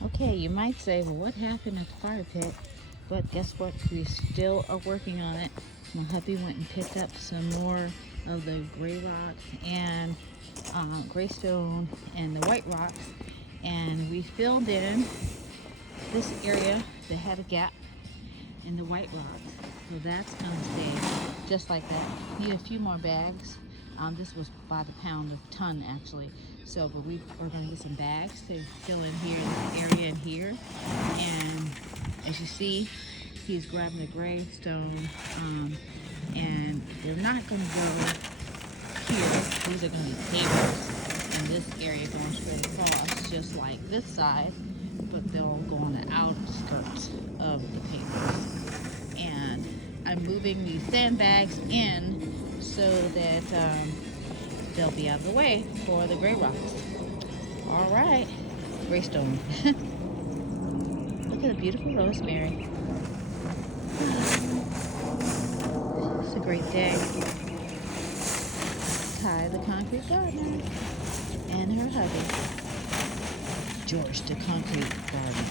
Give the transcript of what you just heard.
Okay, you might say, well, what happened at the fire pit? But guess what? We still are working on it. My hubby went and picked up some more of the gray rocks and gray stone and the white rocks, and we filled in this area that had a gap in the white rocks. So that's gonna stay just like that. Need a few more bags. This was by the pound of ton actually. So, but we're gonna get some bags to fill in here, this area in here. And as you see, he's grabbing the gray stone. And they're not gonna go here. These are gonna be tables in this area going straight across, just like this side, but they'll go on the outskirts of the pavers. And I'm moving these sandbags in so that they'll be out of the way for the gray rocks. All right, gray stone. Look at the beautiful rosemary. It's a great day. Ty, the concrete gardener, and her hubby, George, the concrete gardener.